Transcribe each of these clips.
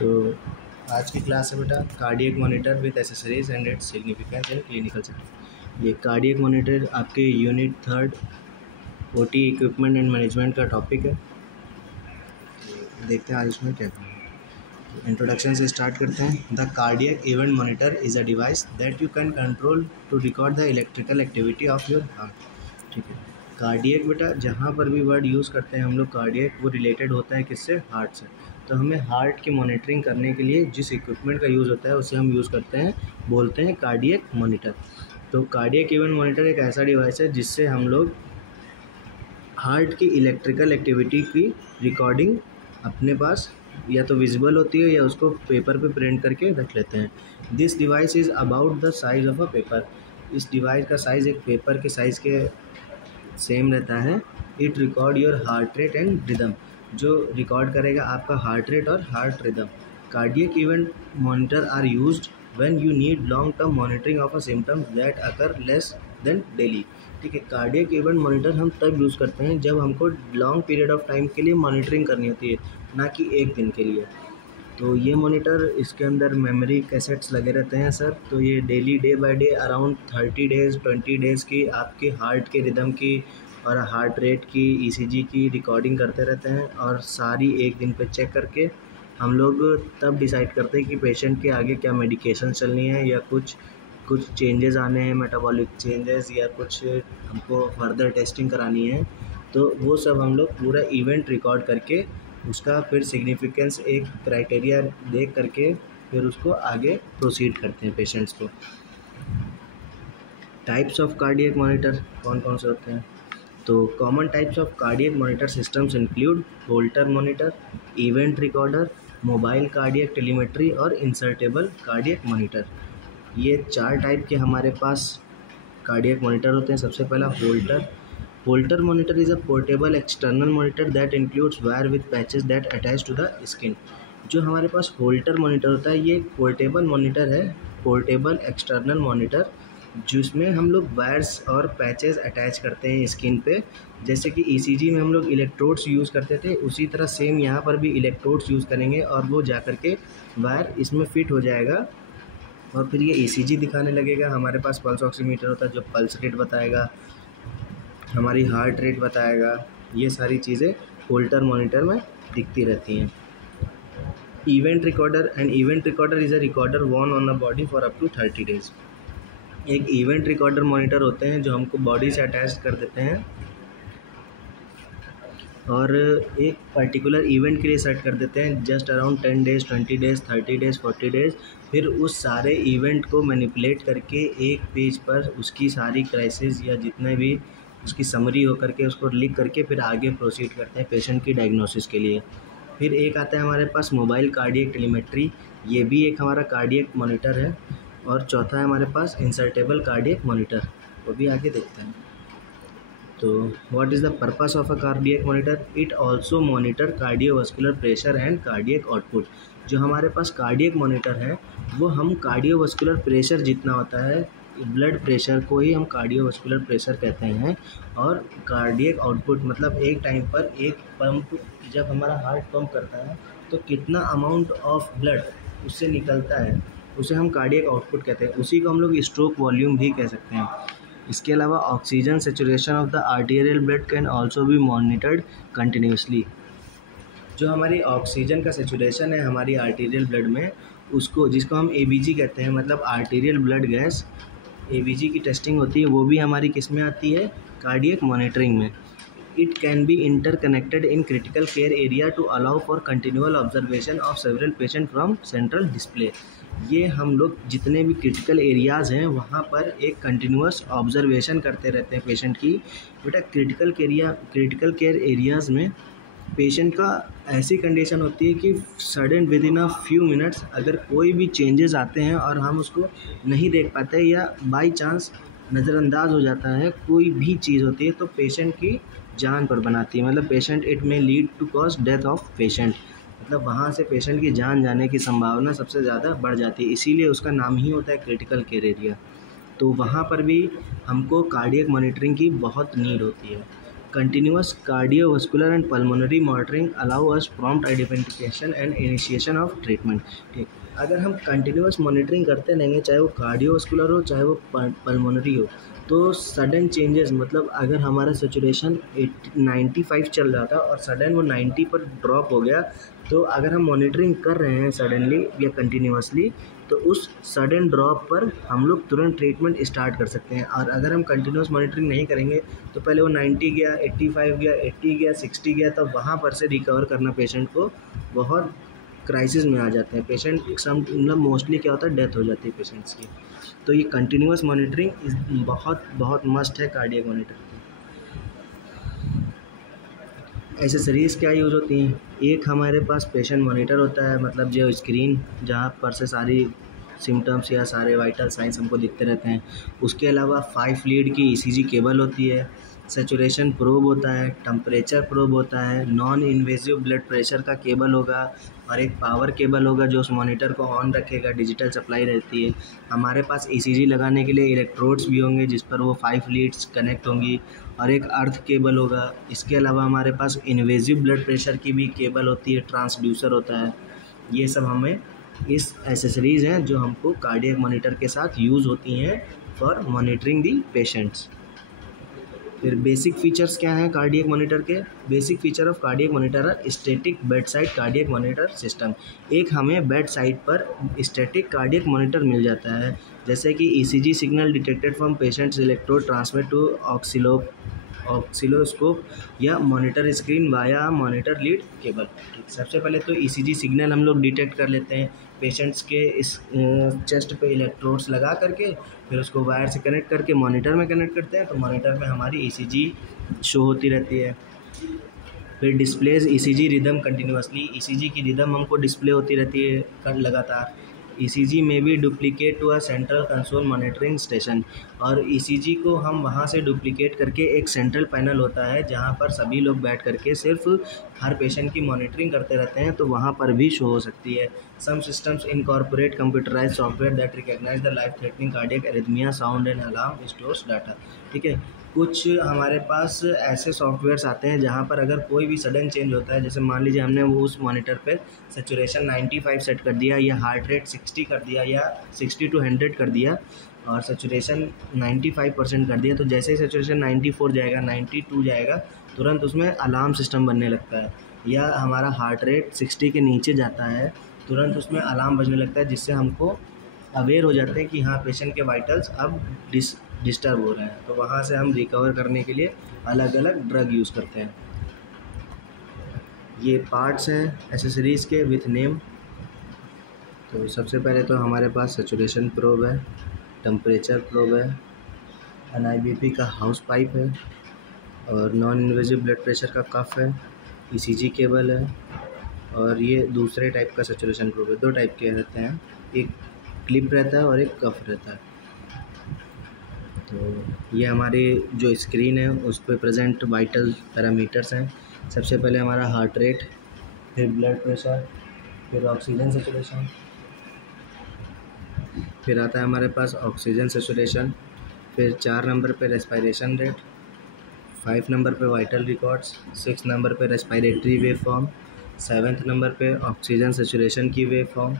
तो आज की क्लास है बेटा cardiac monitor with accessories and its significance in clinical setting. ये कार्डियक मॉनिटर आपके unit 3 OT equipment and management का टॉपिक है। देखते हैं आज इसमें क्या है। इंट्रोडक्शन से स्टार्ट करते हैं। The cardiac event monitor is a device that you can control to record the electrical activity of your heart. ठीक है, कार्डियक बेटा जहाँ पर भी वर्ड यूज़ करते हैं हम लोग कार्डियक, वो रिलेटेड होता है किससे? हार्ट से। तो हमें हार्ट की मॉनिटरिंग करने के लिए जिस इक्विपमेंट का यूज़ होता है उसे हम यूज़ करते हैं, बोलते हैं कार्डियक मॉनिटर। तो कार्डियक इवेंट मॉनिटर एक ऐसा डिवाइस है जिससे हम लोग हार्ट की इलेक्ट्रिकल एक्टिविटी की रिकॉर्डिंग अपने पास या तो विजिबल होती है या उसको पेपर पे प्रिंट करके रख लेते हैं। This device is about the size of a paper. इस डिवाइस का साइज़ एक पेपर के साइज़ के सेम रहता है। It record your heart rate and rhythm, जो रिकॉर्ड करेगा आपका हार्ट रेट और heart rhythm. Cardiac event monitor are used when you need long term monitoring of a symptoms that occur less than daily. ठीक है, cardiac event monitor हम तब use करते हैं जब हमको लॉन्ग पीरियड ऑफ टाइम के लिए मॉनिटरिंग करनी होती है, ना कि एक दिन के लिए। तो ये मॉनिटर, इसके अंदर मेमोरी कैसेट्स लगे रहते हैं सर। तो ये daily day by day around 30 days 20 days की आपके हार्ट के रिदम की और हार्ट रेट की, ईसीजी की रिकॉर्डिंग करते रहते हैं। और सारी एक दिन पे चेक करके हम लोग तब डिसाइड करते हैं कि पेशेंट के आगे क्या मेडिकेशन चलनी है या कुछ चेंजेस आने हैं, मेटाबॉलिक चेंजेस, या कुछ हमको फर्दर टेस्टिंग करानी है। तो वो सब हम लोग पूरा इवेंट रिकॉर्ड करके उसका फिर सिग्निफिकेंस एक क्राइटेरिया देख करके फिर उसको आगे प्रोसीड करते हैं पेशेंट्स को। टाइप्स ऑफ कार्डियक मॉनिटर कौन कौन से होते हैं? तो common types of cardiac monitor systems include Holter monitor, event recorder, mobile cardiac telemetry और इंसर्टेबल कार्डियक मॉनिटर। ये 4 टाइप के हमारे पास कार्डियक मॉनिटर होते हैं। सबसे पहला Holter. Holter monitor is a portable external monitor that includes wire with patches that attach to the skin। जो हमारे पास होल्टर मॉनिटर होता है ये एक पोर्टेबल मॉनिटर है, पोर्टेबल एक्सटर्नल मॉनिटर, जिसमें हम लोग वायर्स और पैचेस अटैच करते हैं स्किन पे। जैसे कि ईसीजी में हम लोग इलेक्ट्रोड्स यूज़ करते थे, उसी तरह सेम यहाँ पर भी इलेक्ट्रोड्स यूज़ करेंगे और वो जा कर के वायर इसमें फिट हो जाएगा और फिर ये ईसीजी दिखाने लगेगा। हमारे पास पल्स ऑक्सीमीटर होता है जो पल्स रेट बताएगा, हमारी हार्ट रेट बताएगा। ये सारी चीज़ें होल्टर मॉनिटर में दिखती रहती हैं। Event recorder and event recorder is a recorder worn on a body for up to 30 days. एक इवेंट रिकॉर्डर मॉनिटर होते हैं जो हमको बॉडी से अटैच कर देते हैं और एक पर्टिकुलर इवेंट के लिए सेट कर देते हैं, just around 10 days 20 days 30 days 40 days. फिर उस सारे इवेंट को मैनिपुलेट करके एक पेज पर उसकी सारी क्राइसिस या जितने भी उसकी समरी हो करके उसको लिख करके फिर आगे प्रोसीड करते हैं पेशेंट की डायग्नोसिस के लिए। फिर एक आता है हमारे पास मोबाइल कार्डियक टेलीमेट्री, ये भी एक हमारा कार्डियक मॉनिटर है। और चौथा है हमारे पास इंसर्टेबल कार्डियक मॉनिटर, वो भी आगे देखते हैं। तो what is the purpose of a cardiac monitor? It also monitor cardiovascular pressure and cardiac output. जो हमारे पास कार्डियक मॉनिटर है वो हम कार्डियोवास्कुलर प्रेशर जितना होता है, ब्लड प्रेशर को ही हम कार्डियोवास्कुलर प्रेशर कहते हैं। और कार्डियक आउटपुट मतलब एक टाइम पर एक पंप जब हमारा हार्ट पंप करता है तो कितना अमाउंट ऑफ ब्लड उससे निकलता है, उसे हम कार्डियक आउटपुट कहते हैं। उसी को हम लोग स्ट्रोक वॉल्यूम भी कह सकते हैं। इसके अलावा oxygen saturation of the arterial blood can also be monitored continuously. जो हमारी ऑक्सीजन का सेचुरेशन है हमारी आर्टेरियल ब्लड में, उसको जिसको हम एबीजी कहते हैं, मतलब आर्टेरियल ब्लड गैस, एबीजी की टेस्टिंग होती है, वो भी हमारी किस में आती है? कार्डियक मॉनिटरिंग में। It can be interconnected in critical care area to allow for continual observation of several patient from central display. ये हम लोग जितने भी क्रिटिकल एरियाज़ हैं वहाँ पर एक कंटिन्यूअस ऑब्जर्वेशन करते रहते हैं पेशेंट की। बेटा क्रिटिकल केयर एरियाज़ में पेशेंट का ऐसी कंडीशन होती है कि sudden with in a few minutes अगर कोई भी चेंजेस आते हैं और हम उसको नहीं देख पाते या बाई चांस नज़रअंदाज हो जाता है, कोई भी चीज़ होती है तो पेशेंट की जान पर बनाती है। मतलब patient it may lead to cause death of patient, मतलब वहाँ से पेशेंट की जान जाने की संभावना सबसे ज़्यादा बढ़ जाती है, इसीलिए उसका नाम ही होता है क्रिटिकल केयर एरिया। तो वहाँ पर भी हमको कार्डियक मॉनिटरिंग की बहुत नीड होती है। Continuous cardiovascular and pulmonary monitoring allow us prompt identification and initiation of treatment। ठीक, अगर हम कंटिन्यूस मॉनिटरिंग करते रहेंगे, चाहे वो कार्डियोवास्कुलर हो चाहे वो पल्मोनरी हो, तो सडन चेंजेस, मतलब अगर हमारा सेचुरेशन 95 चल रहा था और सडन वो 90 पर ड्रॉप हो गया, तो अगर हम मॉनिटरिंग कर रहे हैं सडनली या कंटिन्यूसली, तो उस सडन ड्रॉप पर हम लोग तुरंत ट्रीटमेंट स्टार्ट कर सकते हैं। और अगर हम कंटिन्यूस मॉनिटरिंग नहीं करेंगे तो पहले वो 90 गया, 85 गया, 80 गया, 60 गया, तब वहाँ पर से रिकवर करना पेशेंट को बहुत क्राइसिस में आ जाते हैं पेशेंट। मतलब मोस्टली क्या होता है, डेथ हो जाती है पेशेंट्स की। तो ये कंटिन्यूस मॉनिटरिंग बहुत बहुत मस्ट है कार्डियक मॉनिटर की। एसेसरीज़ क्या यूज़ होती हैं? एक हमारे पास पेशेंट मॉनिटर होता है, मतलब जो स्क्रीन जहाँ पर से सारी सिम्टम्स या सारे वाइटल साइंस हमको दिखते रहते हैं। उसके अलावा 5 लीड की ईसीजी केबल होती है, सैचुरेशन प्रोब होता है, टेम्परेचर प्रोब होता है, नॉन इन्वेसिव ब्लड प्रेशर का केबल होगा और एक पावर केबल होगा जो उस मॉनिटर को ऑन रखेगा, डिजिटल सप्लाई रहती है। हमारे पास ईसीजी लगाने के लिए इलेक्ट्रोड्स भी होंगे जिस पर वो 5 लीड्स कनेक्ट होंगी और एक अर्थ केबल होगा। इसके अलावा हमारे पास इन्वेसिव ब्लड प्रेशर की भी केबल होती है, ट्रांसड्यूसर होता है। ये सब हमें इस एसेसरीज़ हैं जो हमको कार्डियक मॉनिटर के साथ यूज़ होती हैं फॉर मॉनिटरिंग दी पेशेंट्स। फिर बेसिक फीचर्स क्या हैं कार्डियक मॉनिटर के? Basic feature of cardiac monitor है static bedside cardiac monitor system. एक हमें बेड साइड पर स्टैटिक कार्डियक मॉनिटर मिल जाता है, जैसे कि ECG signal detected from patients electrode transmit to oscilloscope या monitor screen via monitor lead cable. सबसे पहले तो ईसीजी सिग्नल हम लोग डिटेक्ट कर लेते हैं पेशेंट्स के इस चेस्ट पे इलेक्ट्रोड्स लगा करके, फिर उसको वायर से कनेक्ट करके मॉनिटर में कनेक्ट करते हैं, तो मॉनिटर में हमारी ईसीजी शो होती रहती है। फिर displays ECG rhythm continuously, ECG की रिदम हमको डिस्प्ले होती रहती है लगातार। ECG may be duplicate to a central console monitoring station, और ईसीजी को हम वहाँ से डुप्लीकेट करके एक सेंट्रल पैनल होता है जहाँ पर सभी लोग बैठ करके सिर्फ हर पेशेंट की मॉनिटरिंग करते रहते हैं, तो वहाँ पर भी शो हो सकती है। Some systems incorporate computerised software that recognise the life threatening cardiac arrhythmia sound and alarm stores data. ठीक है, कुछ हमारे पास ऐसे सॉफ्टवेयर्स आते हैं जहाँ पर अगर कोई भी सडन चेंज होता है, जैसे मान लीजिए हमने वो उस मॉनिटर पे सैचुरेशन 95 सेट कर दिया या हार्ट रेट 60 कर दिया या 60 to 100 कर दिया और सैचुरेशन 95% कर दिया, तो जैसे ही सैचुरेशन 94 जाएगा, 92 जाएगा, तुरंत उसमें अलार्म सिस्टम बनने लगता है। या हमारा हार्ट रेट 60 के नीचे जाता है, तुरंत उसमें अलार्म बजने लगता है, जिससे हमको अवेयर हो जाते हैं कि हाँ पेशेंट के वाइटल्स अब डिस्टर्ब हो रहे हैं, तो वहाँ से हम रिकवर करने के लिए अलग अलग ड्रग यूज़ करते हैं। ये पार्ट्स हैं एसेसरीज़ के विथ नेम। तो सबसे पहले तो हमारे पास सैचुरेशन प्रोब है, टेम्परेचर प्रोब है, NIBP का हाउस पाइप है और नॉन इन्वेसिव ब्लड प्रेशर का कफ है, ECG केबल है, और ये दूसरे टाइप का सैचुरेशन प्रोब है। 2 टाइप के रहते हैं, एक क्लिप रहता है और एक कफ रहता है। तो ये हमारी जो स्क्रीन है उस पर प्रेजेंट वाइटल पैरामीटर्स हैं। सबसे पहले हमारा हार्ट रेट, फिर ब्लड प्रेशर, फिर ऑक्सीजन सैचुरेशन, फिर आता है हमारे पास ऑक्सीजन सैचुरेशन, फिर 4 नंबर पे रेस्पिरेशन रेट, 5 नंबर पे वाइटल रिकॉर्ड्स, 6 नंबर पे respiratory wave form, 7th number पे ऑक्सीजन सैचुरेशन की वेव फॉर्म,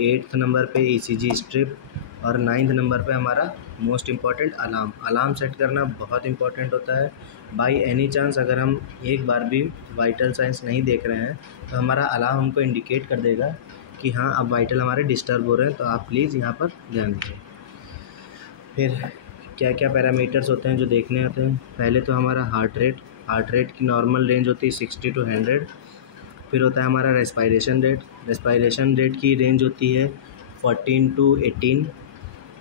8th नंबर पे ECG स्ट्रिप, और 9th नंबर पे हमारा मोस्ट इम्पॉर्टेंट अलार्म सेट करना बहुत इंपॉर्टेंट होता है। बाय एनी चांस अगर हम एक बार भी वाइटल साइंस नहीं देख रहे हैं तो हमारा अलार्म हमको इंडिकेट कर देगा कि हाँ अब वाइटल हमारे डिस्टर्ब हो रहे हैं, तो आप प्लीज़ यहाँ पर ध्यान दीजिए। फिर क्या क्या पैरामीटर्स होते हैं जो देखने होते हैं? पहले तो हमारा हार्ट रेट की नॉर्मल रेंज होती है 60 to 100। फिर होता है हमारा रेस्पिरेशन रेट की रेंज होती है 14 to 18।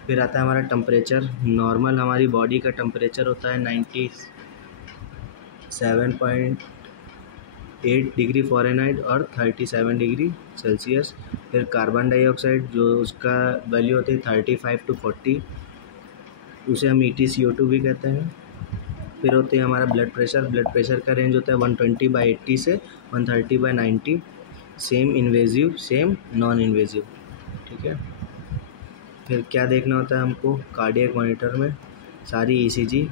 फिर आता है हमारा टेम्परेचर, नॉर्मल हमारी बॉडी का टेम्परेचर होता है 97.8 डिग्री फ़ारेनहाइट और 37 डिग्री सेल्सियस। फिर कार्बन डाइऑक्साइड जो उसका वैल्यू होती है 35 to 40, उसे हम EtCO2 भी कहते हैं। फिर होते हैं हमारा ब्लड प्रेशर का रेंज होता है 120/80 से 130/90, same invasive same non invasive. ठीक है, फिर क्या देखना होता है हमको कार्डियक मॉनिटर में? सारी ECG,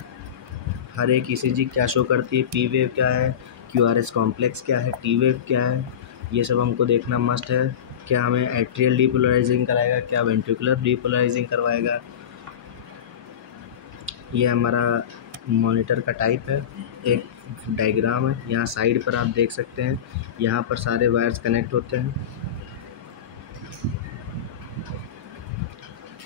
हर एक ईसीजी क्या शो करती है, पी वेव क्या है, क्यूआरएस कॉम्प्लेक्स क्या है, टी वेव क्या है, ये सब हमको देखना मस्ट है। क्या हमें एट्रियल डीपोलराइजिंग कराएगा, क्या वेंट्रिकुलर डीपोलराइजिंग करवाएगा। ये हमारा मॉनिटर का टाइप है, एक डायग्राम है, यहाँ साइड पर आप देख सकते हैं, यहाँ पर सारे वायर्स कनेक्ट होते हैं।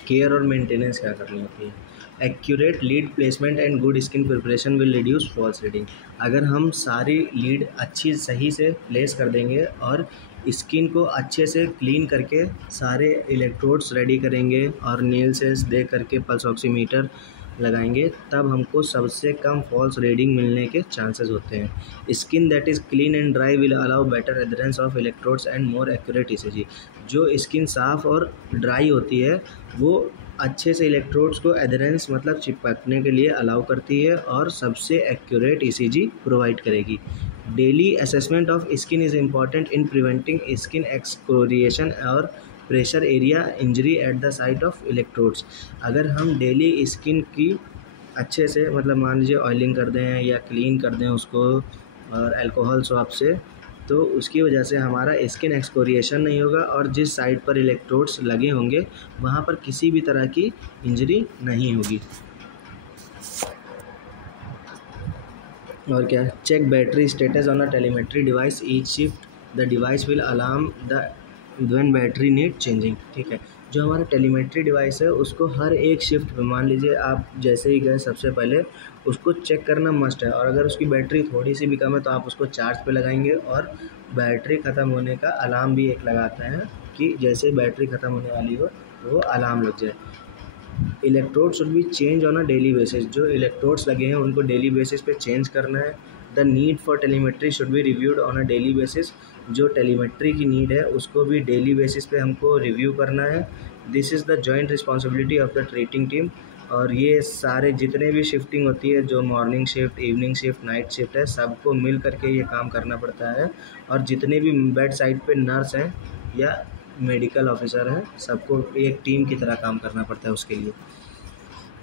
केयर और मेंटेनेंस क्या करनी होती है। Accurate lead placement and good skin preparation will reduce false reading. अगर हम सारी लीड अच्छी सही से प्लेस कर देंगे और स्किन को अच्छे से क्लीन करके सारे इलेक्ट्रोड्स रेडी करेंगे और नेल से देख करके पल्स ऑक्सीमीटर लगाएंगे, तब हमको सबसे कम फॉल्स रीडिंग मिलने के चांसेस होते हैं। Skin that is clean and dry will allow better adherence of electrodes and more accurate ECG. जो स्किन साफ़ और ड्राई होती है वो अच्छे से इलेक्ट्रोड्स को एडरेंस मतलब चिपकने के लिए अलाउ करती है और सबसे एक्यूरेट ईसीजी प्रोवाइड करेगी। Daily assessment of skin is important in preventing skin excoriation और pressure area injury at the site of electrodes. अगर हम डेली स्किन की अच्छे से मतलब मान लीजिए ऑयलिंग कर दें या क्लीन कर दें उसको और अल्कोहल स्वैप से, तो उसकी वजह से हमारा स्किन एक्सकोरिएशन नहीं होगा और जिस साइड पर इलेक्ट्रोड्स लगे होंगे वहाँ पर किसी भी तरह की इंजरी नहीं होगी। और क्या, check battery status on a telemetry device each shift the device will alarm the when battery need changing. ठीक है, जो हमारा टेलीमेट्री डिवाइस है उसको हर एक शिफ्ट में मान लीजिए आप जैसे ही गए सबसे पहले उसको चेक करना मस्ट है, और अगर उसकी बैटरी थोड़ी सी भी कम है तो आप उसको चार्ज पे लगाएंगे और बैटरी ख़त्म होने का अलार्म भी एक लगाते हैं कि जैसे बैटरी ख़त्म होने वाली हो तो वो अलार्म लग जाए। Electrode should be change on a daily basis. जो इलेक्ट्रोड्स लगे हैं उनको डेली बेसिस पे चेंज करना है। The need for telemetry should be reviewed on a daily basis. जो टेलीमेट्री की नीड है उसको भी डेली बेसिस पे हमको रिव्यू करना है। This is the joint responsibility of the treating team. और ये सारे जितने भी शिफ्टिंग होती है, जो morning shift, evening shift, night shift है, सबको मिल करके ये काम करना पड़ता है। और जितने भी बेड साइड पे नर्स हैं या मेडिकल ऑफिसर हैं, सबको एक टीम की तरह काम करना पड़ता है उसके लिए।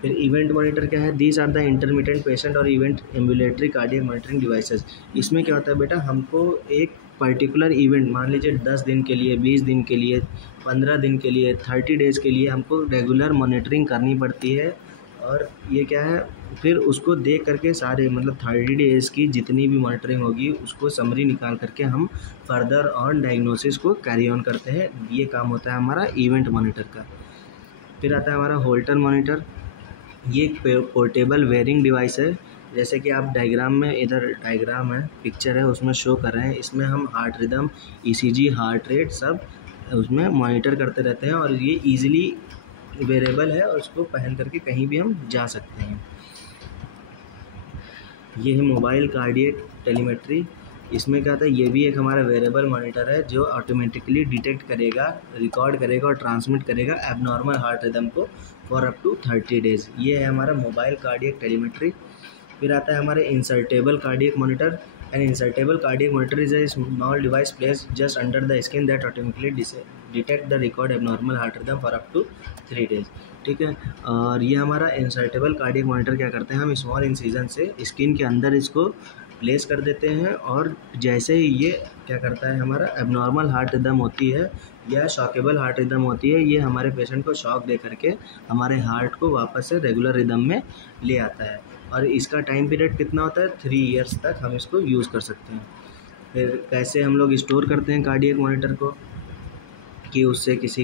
फिर इवेंट मॉनिटर क्या है, these are the intermittent patient और event ambulatory cardiac monitoring devices. इसमें क्या होता है बेटा, हमको एक पर्टिकुलर इवेंट मान लीजिए 10 दिन के लिए, 20 दिन के लिए, 15 दिन के लिए, 30 डेज़ के लिए हमको रेगुलर मॉनिटरिंग करनी पड़ती है। और ये क्या है, फिर उसको देख करके सारे मतलब 30 डेज़ की जितनी भी मॉनिटरिंग होगी उसको समरी निकाल करके हम फर्दर ऑन डायग्नोसिस को कैरी ऑन करते हैं। ये काम होता है हमारा इवेंट मॉनिटर का। फिर आता है हमारा होल्टर मॉनिटर। ये एक पोर्टेबल वेयरिंग डिवाइस है। जैसे कि आप डायग्राम में, इधर डायग्राम है, पिक्चर है, उसमें शो कर रहे हैं। इसमें हम heart rhythm, ECG, heart rate सब उसमें मॉनिटर करते रहते हैं और ये इजीली वेरेबल है और उसको पहन करके कहीं भी हम जा सकते हैं। ये है मोबाइल कार्डियक टेलीमेट्री। इसमें क्या होता है, ये भी एक हमारा वेरेबल मॉनिटर है जो ऑटोमेटिकली डिटेक्ट करेगा, रिकॉर्ड करेगा और ट्रांसमिट करेगा एबनॉर्मल हार्ट रिदम को फॉर अप टू 30 डेज़। ये है हमारा मोबाइल कार्डियक टेलीमेट्री। फिर आता है हमारे insertable cardiac monitor. An insertable cardiac monitor is a small device place just under the skin that automatically detect the record abnormal heart rhythm for up to 3 days. ठीक है, और ये हमारा इंसर्टेबल cardiac monitor क्या करते हैं, हम स्मॉल इंसिजन से स्किन के अंदर इसको प्लेस कर देते हैं और जैसे ही ये क्या करता है, हमारा एबनॉर्मल हार्ट रिदम होती है या शॉकेबल हार्ट रिदम होती है, ये हमारे पेशेंट को शॉक दे करके हमारे हार्ट को वापस से रेगुलर रिदम में ले आता है। और इसका टाइम पीरियड कितना होता है, 3 ईयर्स तक हम इसको यूज़ कर सकते हैं। फिर कैसे हम लोग स्टोर करते हैं कार्डियक मॉनिटर को कि उससे किसी